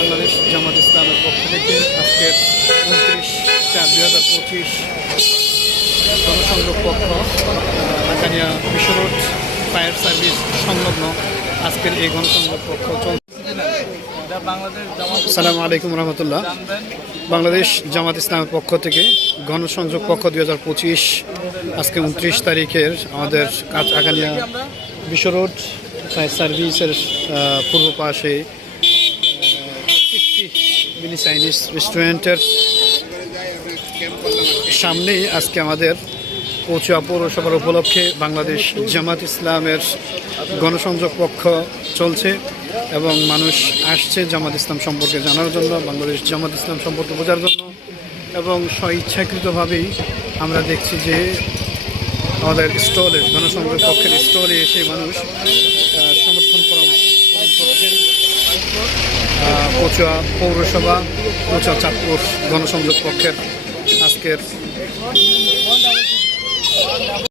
বাংলাদেশ জামাত ইসলামের পক্ষ থেকে আজকের 29/4/2025 জনসংযোগ পক্ষ আকানিয়া বিশ্ব রোড ফায়ার সার্ভিস সংলগ্ন আজকের এই গণসংযোগ পক্ষ চলছে। আসসালামু আলাইকুম রহমতুল্লাহ। বাংলাদেশ জামাত ইসলামের পক্ষ থেকে গণসংযোগ পক্ষ 2025 আজকে 29 তারিখের আমাদের আকানিয়া বিশ্ব রোড ফায়ার সার্ভিসের পূর্ব পাশে মিনি চাইনিজ রেস্টুরেন্টের সামনেই আজকে আমাদের কচুয়া পৌরসভার উপলক্ষে বাংলাদেশ জামাত ইসলামের গণসংযোগ পক্ষ চলছে এবং মানুষ আসছে জামাত ইসলাম সম্পর্কে জানার জন্য, বাংলাদেশ জামাত ইসলাম সম্পর্কে বোঝার জন্য এবং স্বইচ্ছাকৃতভাবেই আমরা দেখছি যে আমাদের স্টলে গণসংযোগ পক্ষের স্টলে এসে মানুষ সমর্থন করছেন। কচুয়া পৌরসভা কচুয়া চাঁদপুর গণসংযোগ পক্ষের আজকের